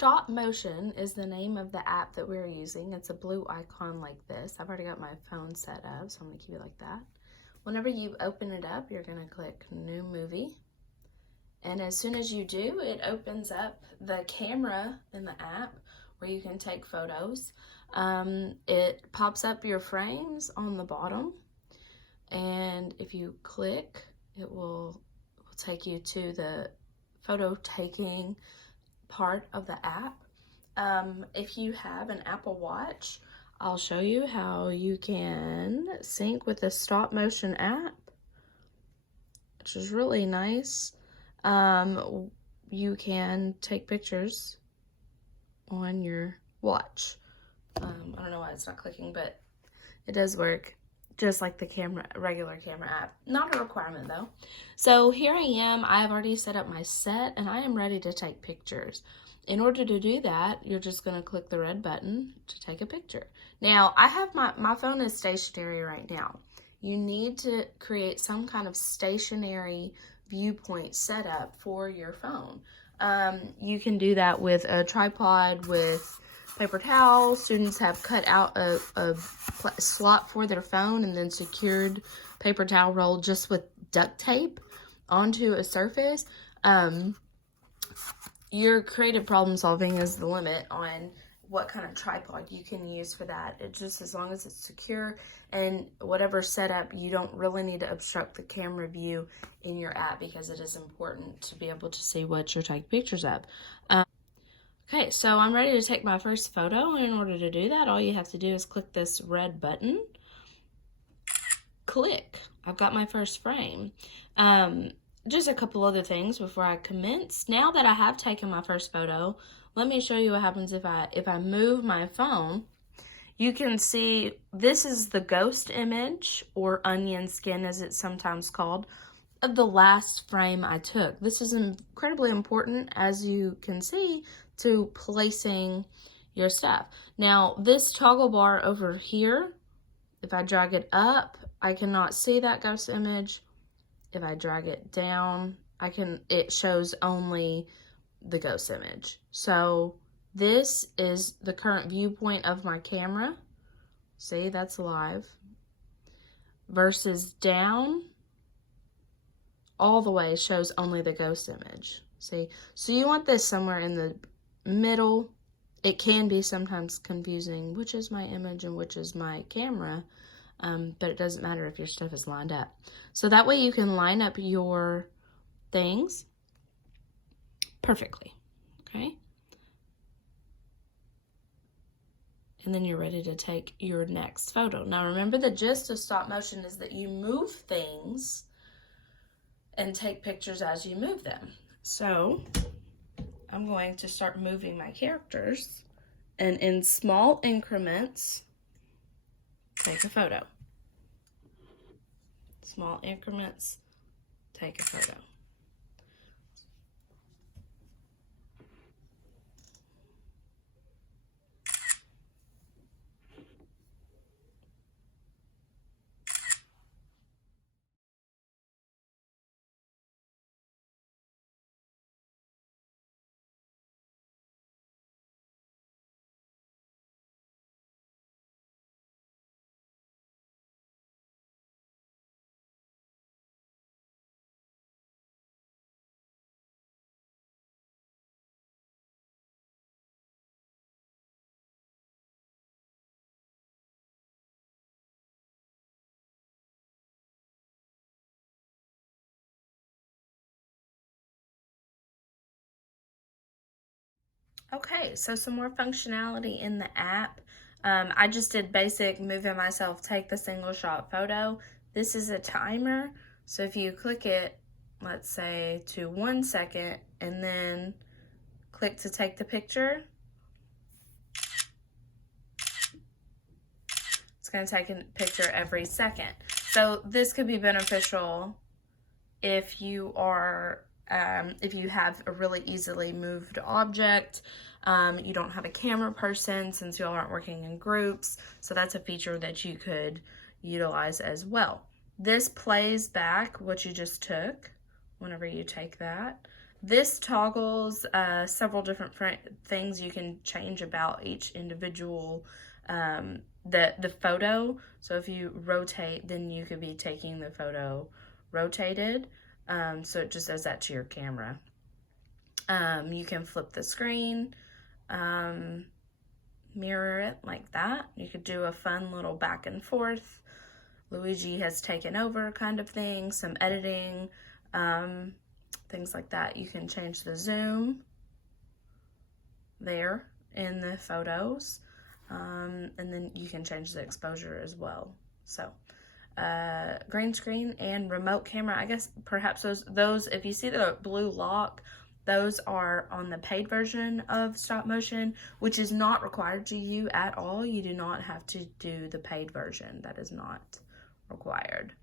Stop Motion is the name of the app that we're using. It's a blue icon like this. I've already got my phone set up, so I'm going to keep it like that. Whenever you open it up, you're going to click New Movie. And as soon as you do, it opens up the camera in the app where you can take photos. It pops up your frames on the bottom. And if you click, it will take you to the photo taking part of the app. If you have an Apple Watch, I'll show you how you can sync with the Stop Motion app, which is really nice. You can take pictures on your watch. I don't know why it's not clicking, but it does work just like the regular camera app. Not a requirement though. So here I am. I've already set up my set and I am ready to take pictures. In order to do that, you're just going to click the red button to take a picture. Now, I have my phone is stationary right now. You need to create some kind of stationary viewpoint setup for your phone. You can do that with a tripod, with paper towel. Students have cut out a slot for their phone and then secured paper towel roll just with duct tape onto a surface. Your creative problem solving is the limit on what kind of tripod you can use for that. It just, as long as it's secure and whatever setup, you don't really need to obstruct the camera view in your app because it is important to be able to see what you're taking pictures of. Okay, so I'm ready to take my first photo, and in order to do that, all you have to do is click this red button. Click. I've got my first frame. Just a couple other things before I commence. Now that I have taken my first photo, let me show you what happens if I move my phone. You can see this is the ghost image, or onion skin as it's sometimes called, of the last frame I took. This is incredibly important, as you can see, to placing your stuff. Now, this toggle bar over here, if I drag it up, I cannot see that ghost image. If I drag it down, it shows only the ghost image. So this is the current viewpoint of my camera. See, that's live. Versus down, all the way shows only the ghost image. See, so you want this somewhere in the middle. It can be sometimes confusing, which is my image and which is my camera, but it doesn't matter if your stuff is lined up. So that way you can line up your things perfectly, okay? And then you're ready to take your next photo. Now remember, the gist of stop motion is that you move things and take pictures as you move them. So I'm going to start moving my characters, and in small increments, take a photo. Small increments, take a photo. Okay, so some more functionality in the app. I just did basic moving myself, take the single shot photo. This is a timer, so if you click it, let's say to 1 second, and then click to take the picture, it's going to take a picture every second. So this could be beneficial if you are if you have a really easily moved object, you don't have a camera person since you all aren't working in groups, so that's a feature that you could utilize as well. This plays back what you just took whenever you take that. This toggles several different things you can change about each individual the photo. So if you rotate, then you could be taking the photo rotated. So it just does that to your camera. You can flip the screen, mirror it like that. You could do a fun little back and forth. Luigi has taken over kind of thing, some editing, things like that. You can change the zoom there in the photos, and then you can change the exposure as well. So green screen and remote camera, I guess perhaps those if you see the blue lock, those are on the paid version of stop motion, which is not required to you at all. You do not have to do the paid version. That is not required.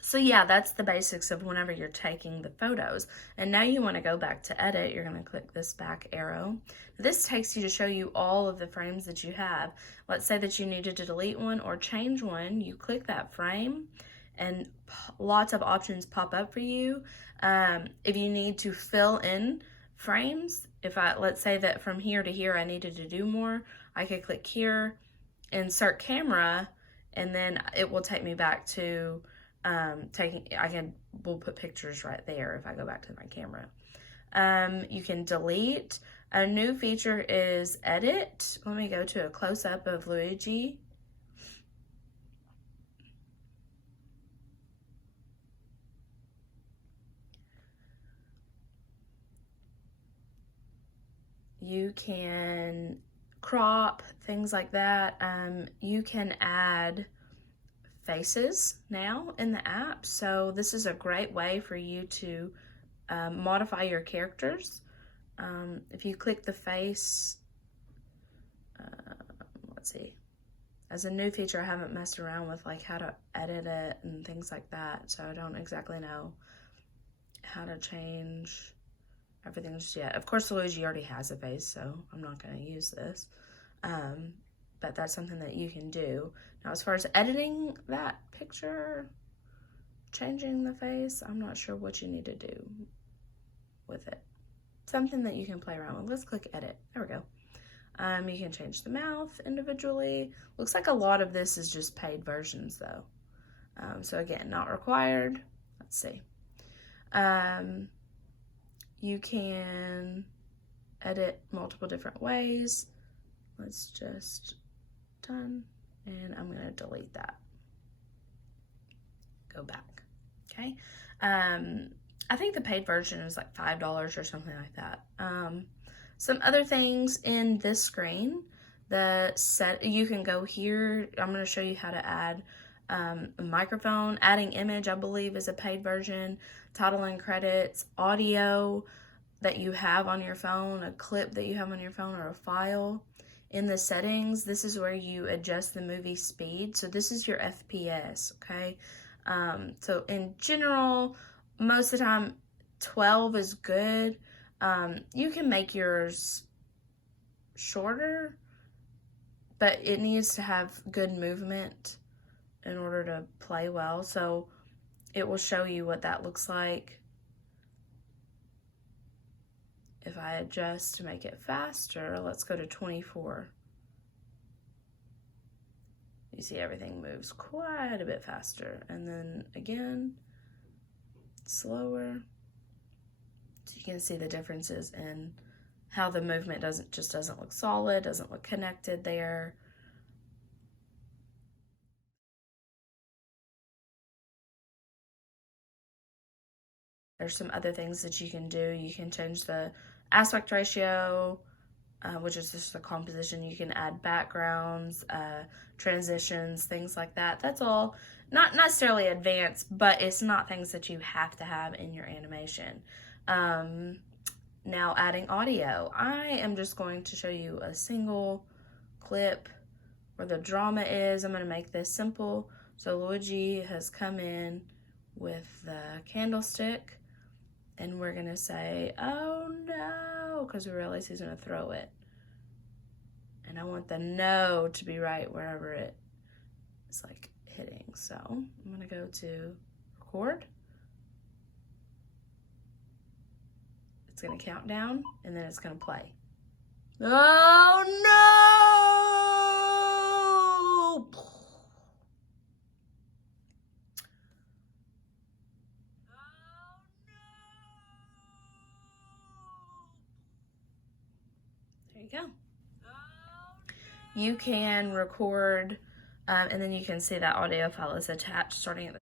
So yeah, that's the basics of whenever you're taking the photos. And now you want to go back to edit. You're going to click this back arrow. This takes you to show you all of the frames that you have. Let's say that you needed to delete one or change one. You click that frame and lots of options pop up for you. If you need to fill in frames, let's say that from here to here I needed to do more, I could click here, insert camera, and then it will take me back to we'll put pictures right there if I go back to my camera. You can delete. A new feature is edit. Let me go to a close-up of Luigi. You can crop, things like that. You can add faces now in the app. So this is a great way for you to modify your characters. If you click the face, let's see. As a new feature, I haven't messed around with like how to edit it and things like that. So I don't exactly know how to change everything just yet. Of course, Luigi already has a face, so I'm not going to use this. But that's something that you can do. Now, as far as editing that picture, changing the face, I'm not sure what you need to do with it. Something that you can play around with. Let's click edit. There we go. You can change the mouth individually. Looks like a lot of this is just paid versions though. So again, not required. Let's see. You can edit multiple different ways. Let's just done, and I'm going to delete that. Go back. Okay. I think the paid version is like $5 or something like that. Some other things in this screen, you can go here. I'm going to show you how to add a microphone. Adding image, I believe, is a paid version. Title and credits, audio that you have on your phone, a clip that you have on your phone, or a file. In the settings, this is where you adjust the movie speed. So this is your FPS, okay? So in general, most of the time, 12 is good. You can make yours shorter, but it needs to have good movement in order to play well. So it will show you what that looks like. If I adjust to make it faster, let's go to 24. You see everything moves quite a bit faster. And then again, slower. So you can see the differences in how the movement doesn't look solid, doesn't look connected there. There's some other things that you can do. You can change the aspect ratio, which is just the composition. You can add backgrounds, transitions, things like that. That's all not necessarily advanced, but it's not things that you have to have in your animation. Now adding audio. I am just going to show you a single clip where the drama is. I'm going to make this simple. So Luigi has come in with the candlestick, and we're going to say, oh no, because we realize he's going to throw it. And I want the no to be right wherever it's like hitting. So I'm going to go to record. It's going to count down, and then it's going to play. Oh, no! There you go. You can record, and then you can see that audio file is attached starting at the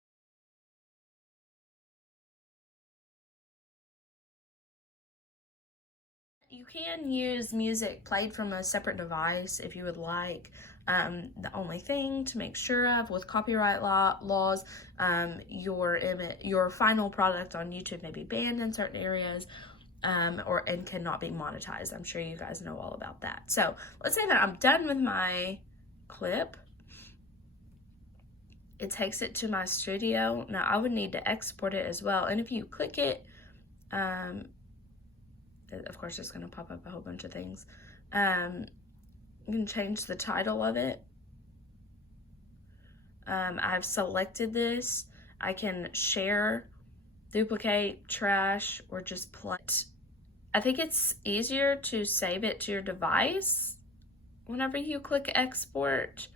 You can use music played from a separate device if you would like. The only thing to make sure of with copyright laws, your final product on YouTube may be banned in certain areas, and cannot be monetized. I'm sure you guys know all about that. So let's say that I'm done with my clip. It takes it to my studio. Now I would need to export it as well. And if you click it, of course it's going to pop up a whole bunch of things. You can change the title of it. I've selected this. I can share, duplicate, trash, or just play. I think it's easier to save it to your device whenever you click export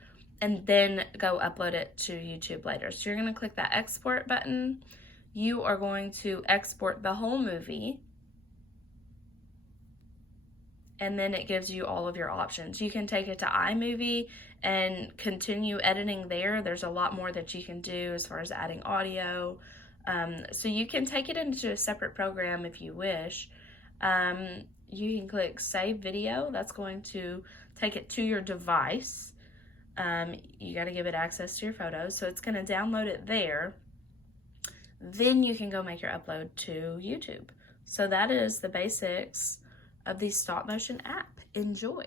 and then go upload it to YouTube later. So you're going to click that export button. You are going to export the whole movie, and then it gives you all of your options. You can take it to iMovie and continue editing there. There's a lot more that you can do as far as adding audio. So you can take it into a separate program if you wish. You can click Save Video. That's going to take it to your device. You got to give it access to your photos. So it's going to download it there. Then you can go make your upload to YouTube. So that is the basics of the stop motion app. Enjoy.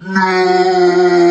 No.